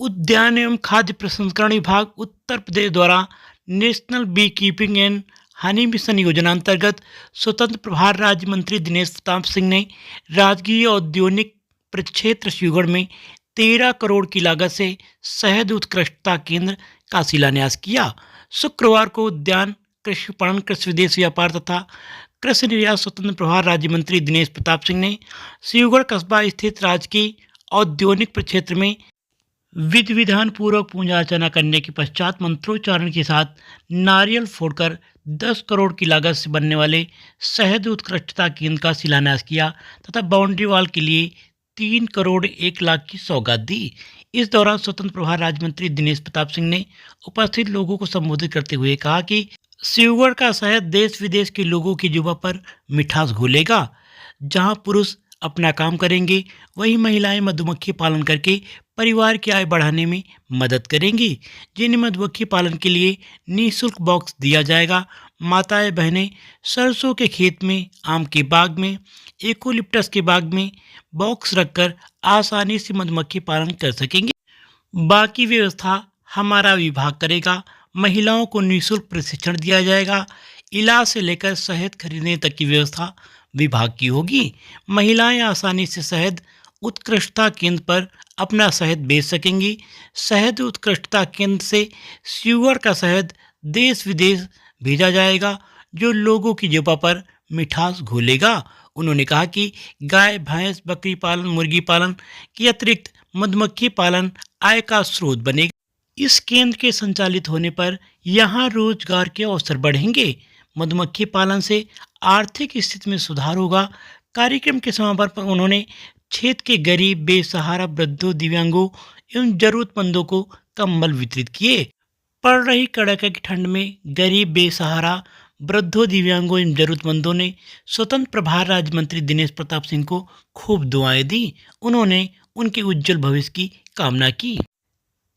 उद्यान एवं खाद्य प्रसंस्करण विभाग उत्तर प्रदेश द्वारा national bee keeping and honey mission योजना अंतर्गत स्वतंत्र प्रभार राज्य मंत्री दिनेश प्रताप सिंह ने राजकीय औद्योगिक प्रक्षेत्र शिवगढ़ में 13 करोड़ की लागत से शहद उत्कृष्टता केंद्र का शिलान्यास किया। शुक्रवार को उद्यान कृषि पणन कृषि विदेश व्यापार तथा कृषि निर्यात स्वतंत्र प्रभार राज्य मंत्री दिनेश प्रताप सिंह ने शिवगढ़ कस्बा स्थित राजकीय औद्योगिक प्रक्षेत्र में विधि विधान पूर्वक पूजा अर्चना करने के पश्चात मंत्रोच्चारण के साथ नारियल फोड़कर 10 करोड़ की लागत से बनने वाले शहद उत्कृष्टता केंद्र का शिलान्यास किया तथा बाउंड्री वॉल के लिए 3 करोड़ 1 लाख की सौगात दी। इस दौरान स्वतंत्र प्रभार राज्य मंत्री दिनेश प्रताप सिंह ने उपस्थित लोगों को संबोधित करते हुए कहा कि शिवगढ़ का शहद देश विदेश के लोगों की जुबां पर मिठास घोलेगा। जहां पुरुष अपना काम करेंगे वहीं महिलाएं मधुमक्खी पालन करके परिवार की आय बढ़ाने में मदद करेंगी। जिन्हें मधुमक्खी पालन के लिए निःशुल्क बॉक्स दिया जाएगा। माताएं बहनें सरसों के खेत में, आम के बाग में, यूकेलिप्टस के बाग में बॉक्स रखकर आसानी से मधुमक्खी पालन कर सकेंगे। बाकी व्यवस्था हमारा विभाग करेगा। महिलाओं को निःशुल्क प्रशिक्षण दिया जाएगा। इलाज से लेकर शहद खरीदने तक की व्यवस्था विभाग की होगी। महिलाएं आसानी से शहद उत्कृष्टता केंद्र पर अपना शहद बेच सकेंगी। शहद उत्कृष्टता केंद्र से शिवगढ़ का शहद देश विदेश भेजा जाएगा जो लोगों की जुबां पर मिठास घोलेगा। उन्होंने कहा कि गाय, भैंस, बकरी पालन, मुर्गी पालन के अतिरिक्त मधुमक्खी पालन आय का स्रोत बनेगा। इस केंद्र के संचालित होने पर यहाँ रोजगार के अवसर बढ़ेंगे। मधुमक्खी पालन से आर्थिक स्थिति में सुधार होगा। कार्यक्रम के समापन पर उन्होंने क्षेत्र के गरीब, बेसहारा, वृद्धों, दिव्यांगों एवं जरूरतमंदों को कंबल वितरित किए। पड़ रही कड़ाके की ठंड में गरीब, बेसहारा, वृद्धों, दिव्यांगों एवं जरूरतमंदों ने स्वतंत्र प्रभार राज्य मंत्री दिनेश प्रताप सिंह को खूब दुआएं दी। उन्होंने उनके उज्जवल भविष्य की कामना की।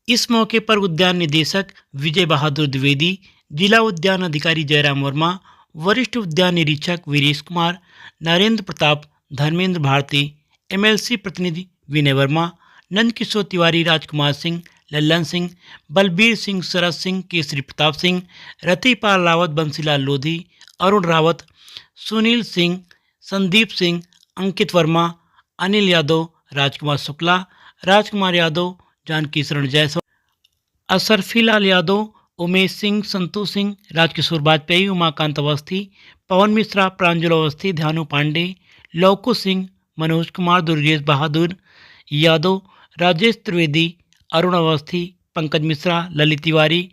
इस मौके पर उद्यान निदेशक विजय बहादुर द्विवेदी, जिला उद्यान अधिकारी जयराम वर्मा, वरिष्ठ उद्यान निरीक्षक वीरेश कुमार, नरेंद्र प्रताप, धर्मेंद्र भारती, एमएलसी प्रतिनिधि विनय वर्मा, नंदकिशोर तिवारी, राजकुमार सिंह, लल्लन सिंह, बलबीर सिंह, शरद सिंह, केसरी प्रताप सिंह, रतिपाल रावत, बंसीलाल लोधी, अरुण रावत, सुनील सिंह, संदीप सिंह, अंकित वर्मा, अनिल यादव, राजकुमार शुक्ला, राजकुमार यादव, जानकी शरण जायसवाल, असरफीलाल यादव, उमेश सिंह, संतोष सिंह, राजकिशोर वाजपेयी, उमाकांत अवस्थी, पवन मिश्रा, प्रांजल अवस्थी, ध्यानु पांडे, लौकु सिंह, मनोज कुमार, दुर्गेश बहादुर यादव, राजेश त्रिवेदी, अरुण अवस्थी, पंकज मिश्रा, ललित तिवारी,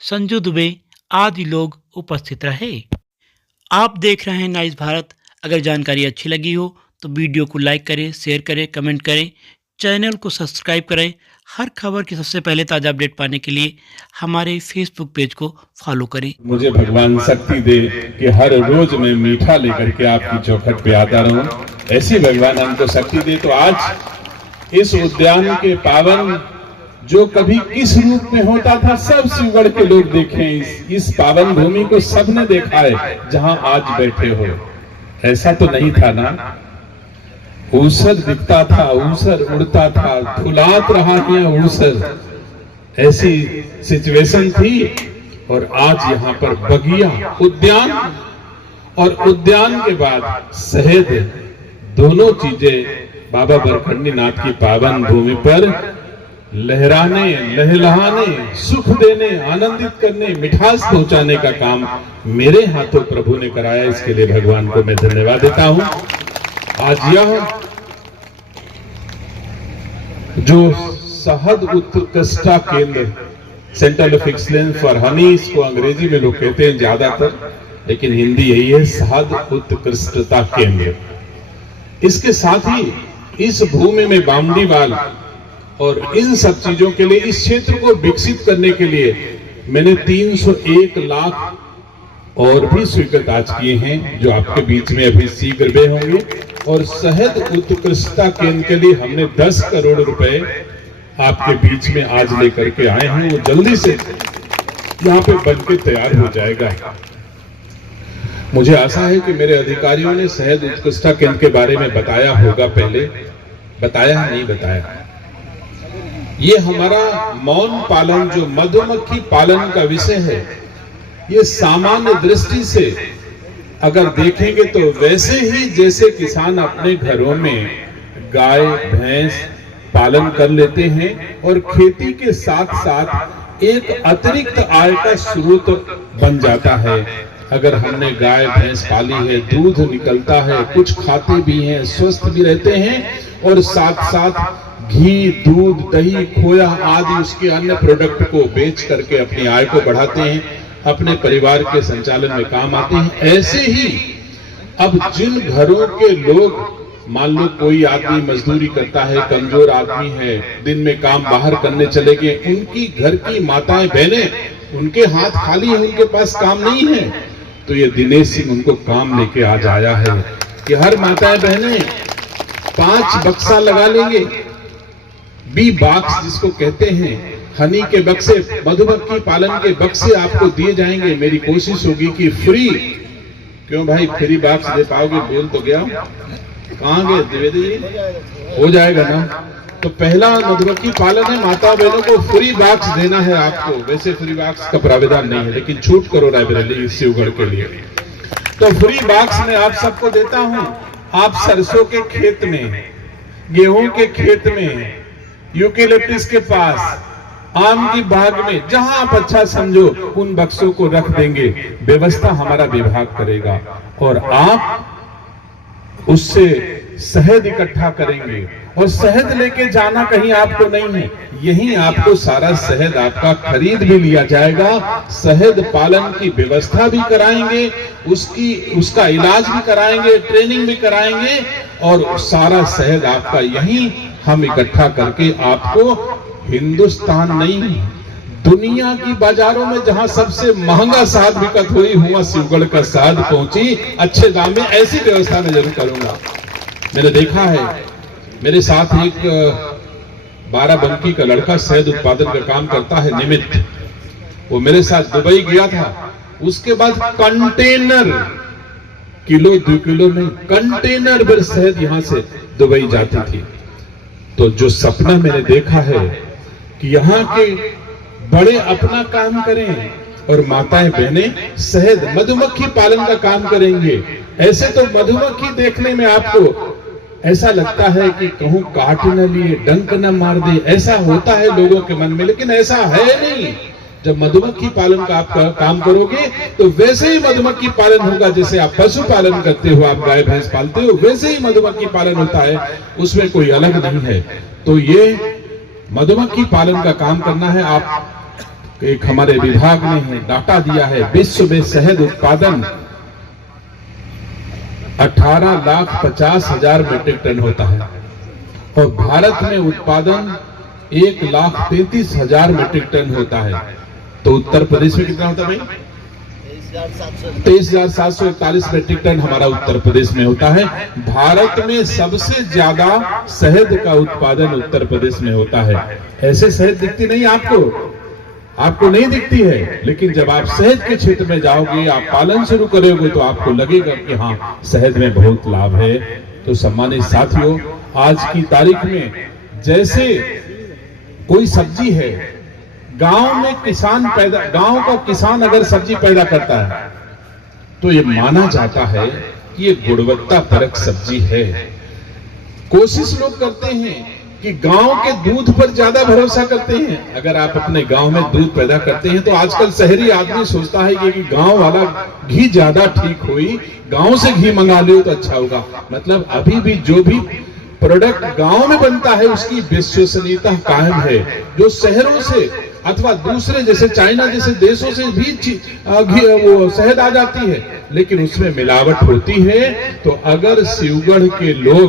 संजू दुबे आदि लोग उपस्थित रहे। आप देख रहे हैं नाइस भारत। अगर जानकारी अच्छी लगी हो तो वीडियो को लाइक करें, शेयर करें, कमेंट करें, चैनल को सब्सक्राइब करें। हर खबर की सबसे पहले ताज़ा अपडेट पाने के लिए हमारे फेसबुक पेज को फॉलो करें। मुझे भगवान शक्ति दे कि हर रोज मैं मीठा लेकर के आपकी चौखट पे आता रहूं। ऐसी भगवान हमको शक्ति दे। तो आज इस उद्यान के पावन जो कभी किस रूप में होता था, सब शिवगढ़ के लोग देखें। इस पावन भूमि को सबने देखा है जहां आज बैठे हो। ऐसा तो नहीं था ना, ऊसर दिखता था, ऊसर उड़ता था, फुलात रहा है ऊसर, ऐसी सिचुएशन थी। और आज यहाँ पर बगिया, उद्यान और उद्यान के बाद शहद, दोनों चीजें बाबा बरखंडी नाथ की पावन भूमि पर लहराने, लहलहाने, सुख देने, आनंदित करने, मिठास पहुंचाने का काम मेरे हाथों प्रभु ने कराया। इसके लिए भगवान को मैं धन्यवाद देता हूं। आज यह जो शहद उत्कृष्टता केंद्र, centre of excellence for Honey, इसको अंग्रेजी में लोग कहते हैं ज्यादातर, लेकिन हिंदी यही है, शहद उत्कृष्टता केंद्र। इसके साथ ही इस भूमि में बाउंड्री वाल और इन सब चीजों के लिए, इस क्षेत्र को विकसित करने के लिए मैंने 301 लाख और भी स्वीकृत आज किए हैं, जो आपके बीच में अभी शीघ्र में होंगे। और शहद उत्कृष्टता केंद्र के लिए हमने 10 करोड़ रुपए आपके बीच में आज लेकर के आए हैं। वो जल्दी से यहाँ पे बनके तैयार हो जाएगा। मुझे आशा है कि मेरे अधिकारियों ने शहद उत्कृष्टता केंद्र के बारे में बताया होगा। पहले बताया है, नहीं बताया? ये हमारा मौन पालन जो मधुमक्खी पालन का विषय है, ये सामान्य दृष्टि से अगर देखेंगे तो वैसे ही जैसे किसान अपने घरों में गाय भैंस पालन कर लेते हैं और खेती के साथ साथ एक अतिरिक्त आय का स्रोत बन जाता है। अगर हमने गाय भैंस पाली है, दूध निकलता है, कुछ खाते भी हैं, स्वस्थ भी रहते हैं और साथ साथ घी, दूध, दही, खोया आदि उसके अन्य प्रोडक्ट को बेच करके अपनी आय को बढ़ाते हैं, अपने परिवार के संचालन में काम आते हैं। ऐसे ही अब जिन घरों के लोग, मान लो कोई आदमी मजदूरी करता है, कमजोर आदमी है, दिन में काम बाहर करने चले गए, उनकी घर की माताएं बहनें, उनके हाथ खाली है, उनके पास काम नहीं है, तो ये दिनेश सिंह उनको काम लेके आज आया है कि हर माताएं बहनें 5 बक्सा लगा लेंगे, बी बॉक्स जिसको कहते हैं, हनी के बक्से, मधुमक्खी पालन के बक्से आपको दिए जाएंगे। मेरी कोशिश होगी कि फ्री, क्यों भाई फ्री बॉक्स दे पाओगे? बोल तो गया, कहाँ गए द्विवेदी जी? हो जाएगा ना? तो पहला मधुमक्खी पालन है, माता बहनों को फ्री बॉक्स देना है आपको। वैसे फ्री बॉक्स का प्रावधान नहीं है, लेकिन छूट करो रायबरेली शिवगढ़ के लिए। तो फ्री बॉक्स में आप सबको देता हूं। आप सरसों के खेत में, गेहूं के खेत में, यूकेलिप्टस के पास, आम की बाग में, जहां आप अच्छा समझो उन बक्सों को रख देंगे। व्यवस्था हमारा विभाग करेगा और आप उससे शहद इकट्ठा करेंगे और शहद लेके जाना कहीं आपको नहीं है, यहीं आपको सारा शहद आपका खरीद भी लिया जाएगा। शहद पालन की व्यवस्था भी कराएंगे, उसका इलाज भी कराएंगे, ट्रेनिंग भी कराएंगे और सारा शहद आपका यहीं हम इकट्ठा करके आपको हिंदुस्तान नहीं, दुनिया की बाजारों में जहां सबसे महंगा शहद बिकत हुई, हुआ शिवगढ़ का शहद पहुंची अच्छे दाम में। ऐसी व्यवस्था मैं जरूर करूंगा। मैंने देखा है, मेरे साथ एक 12 बंकी का लड़का शहद उत्पादन का काम करता है, निमित्त, वो मेरे साथ दुबई गया था। उसके बाद कंटेनर, किलो 2 किलो नहीं, कंटेनर भर शहद यहां से दुबई जाती थी। तो जो सपना मैंने देखा है कि यहाँ के बड़े अपना काम करें और माताएं बहनें शहद मधुमक्खी पालन का काम करेंगे। ऐसे तो मधुमक्खी देखने में आपको ऐसा लगता है कि कहूं काट न लिए, डंक न मार दे, ऐसा होता है लोगों के मन में, लेकिन ऐसा है नहीं। जब मधुमक्खी पालन का आप काम करोगे तो वैसे ही मधुमक्खी पालन होगा जैसे आप पशु पालन करते हो, आप गाय भैंस पालते हो, वैसे ही मधुमक्खी पालन होता है, उसमें कोई अलग नहीं है। तो ये मधुमक्खी पालन का काम करना है। आप एक हमारे विभाग ने डाटा दिया है, विश्व में शहद उत्पादन 18,50,000 मीट्रिक टन होता है और भारत में उत्पादन 1,33,000 मीट्रिक टन होता है। तो उत्तर प्रदेश में कितना होता है भाई? 23,741 मीट्रिक टन हमारा उत्तर प्रदेश में होता है। भारत में सबसे ज्यादा शहद का उत्पादन उत्तर प्रदेश में होता है। ऐसे शहद दिखती नहीं आपको नहीं दिखती है, लेकिन जब आप शहद के क्षेत्र में जाओगे, आप पालन शुरू करोगे तो आपको लगेगा कि हाँ, शहद में बहुत लाभ है। तो सम्मानित साथियों, आज की तारीख में जैसे कोई सब्जी है, गांव में गांव का किसान अगर सब्जी पैदा करता है तो ये माना जाता है कि ये गुणवत्ता परक सब्जी है। कोशिश लोग करते हैं कि गांव के दूध पर ज्यादा भरोसा करते हैं। अगर आप अपने गांव में दूध पैदा करते हैं तो आजकल शहरी आदमी सोचता है कि गांव वाला घी ज्यादा ठीक हुई, गांव से घी मंगा लो तो अच्छा होगा। मतलब अभी भी जो भी प्रोडक्ट गांव में बनता है उसकी विश्वसनीयता कायम है। जो शहरों से अथवा दूसरे जैसे चाइना जैसे देशों से भी वो शहद आ जाती है, लेकिन उसमें मिलावट होती है। तो अगर शिवगढ़ के लोग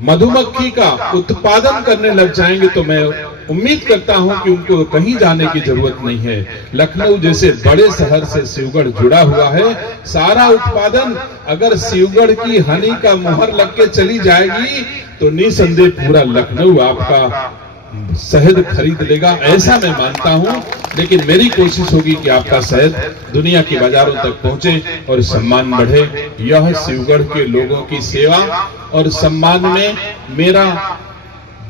मधुमक्खी का उत्पादन करने लग जाएंगे तो मैं उम्मीद करता हूं कि उनको कहीं जाने की जरूरत नहीं है। लखनऊ जैसे बड़े शहर से शिवगढ़ जुड़ा हुआ है। सारा उत्पादन अगर शिवगढ़ की हनी का मुहर लग के चली जाएगी तो निसंदेह पूरा लखनऊ आपका शहद खरीद लेगा, ऐसा मैं मानता हूं। लेकिन मेरी कोशिश होगी कि आपका शहद दुनिया की बाजारों तक पहुंचे और सम्मान बढ़े। यह शिवगढ़ के लोगों की सेवा और सम्मान में मेरा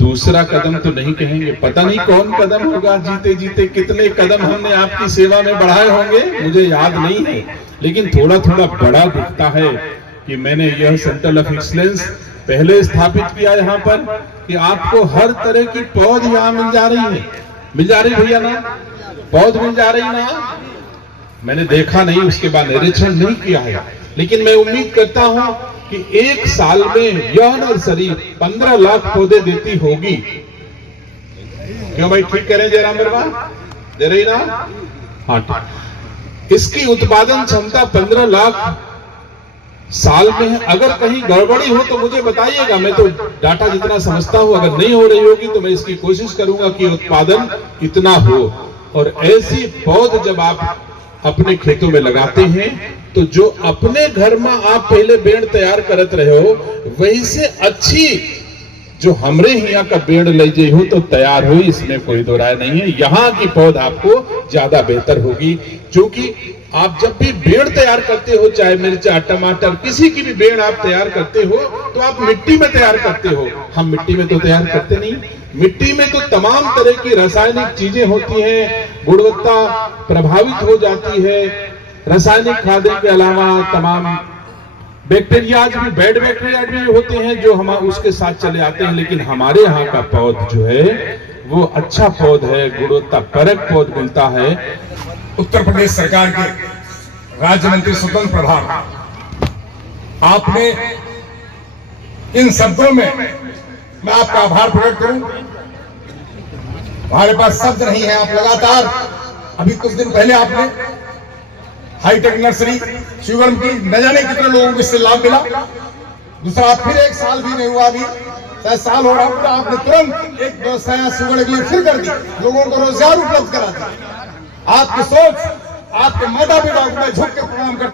दूसरा कदम तो नहीं कहेंगे, पता नहीं कौन कदम होगा, जीते जीते कितने कदम हमने आपकी सेवा में बढ़ाए होंगे मुझे याद नहीं है, लेकिन थोड़ा थोड़ा बड़ा दिखता है कि मैंने यह सेंटर ऑफ एक्सीलेंस पहले स्थापित किया यहाँ पर कि आपको हर तरह की पौध यहाँ मिल जा रही भैया ना, पौध मिल जा रही ना। मैंने देखा नहीं, उसके बाद निरीक्षण नहीं किया है, लेकिन मैं उम्मीद करता हूं कि एक साल में यह नर्सरी 15 लाख पौधे देती होगी। क्यों भाई, ठीक कह रहे हैं जयराम वर्मा, दे रही ना? हाँ, इसकी उत्पादन क्षमता 15 लाख साल में है। अगर कहीं गड़बड़ी हो तो मुझे बताइएगा, मैं तो डाटा जितना समझता हूं, अगर नहीं हो रही होगी तो मैं इसकी कोशिश करूंगा कि उत्पादन इतना हो। और ऐसी पौध जब आप अपने खेतों में लगाते हैं तो जो अपने घर में आप पहले पेड़ तैयार करत रहे हो वही से अच्छी जो हमरे यहाँ का पेड़ ले जाई हो तो तैयार हो, इसमें कोई दो राय नहीं है। यहाँ की पौध आपको ज्यादा बेहतर होगी, क्योंकि आप जब भी बेड़ तैयार करते हो, चाहे मिर्चा, टमाटर, किसी की भी बेड़ आप तैयार करते हो तो आप मिट्टी में तैयार करते हो। हम मिट्टी में तो तैयार करते नहीं। मिट्टी में तो तमाम तरह की रासायनिक चीजें होती हैं, गुणवत्ता प्रभावित हो जाती है। रासायनिक खादों के अलावा तमाम बैक्टीरिया भी, बैड बैक्टीरिया भी होते हैं जो हम उसके साथ चले आते हैं। लेकिन हमारे यहाँ का पौध जो है वो अच्छा पौध है, गुणवत्ता परक पौध मिलता है। उत्तर प्रदेश सरकार के राज्य मंत्री स्वतंत्र प्रभार, आपने इन शब्दों में मैं आपका आभार प्रकट करूं। हमारे पास शब्द नहीं है, आप लगातार, अभी कुछ दिन पहले आपने हाईटेक नर्सरी शिवगढ़ की, न जाने कितने लोगों को इससे लाभ मिला। दूसरा, फिर एक साल भी नहीं हुआ, अभी शायद साल हो रहा है, आपने तुरंत एक व्यवसाय शिवगढ़ के लिए फिर कर दी, लोगों को रोजगार उपलब्ध करा दिया। आपकी सोच, आपके माता पिता को मैं झुक के प्रणाम करता हूं।